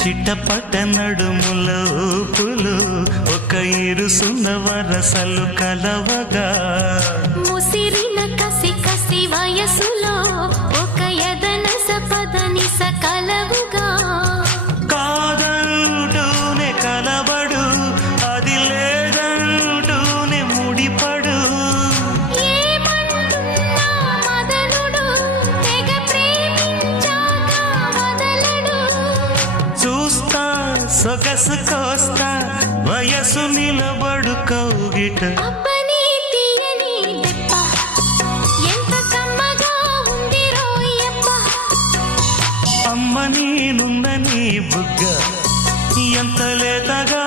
చిట్టపట్ట నడుముల ఊపులు ఒక ఇరుసున్న వరసలు కలవగా ముసిరిన కసి కసి వయసులో ఒక ఎదన సపదని సకలవుగా కాదంటూనే కలబడు అది లేదంటూనే ముడిపడు ఏమంటున్నా మదనుడు తెగ ప్రేమించాక వదలడు చూస్తా సొగసు కోస్తా వయసు నిలబడు కౌగిట అబ్బని తీయని దెబ్బ ఎంత కమ్మగా ఉంది రోయప్ప అమ్మ నేనున్న నీ బుగ్గ ఎంత లేతగా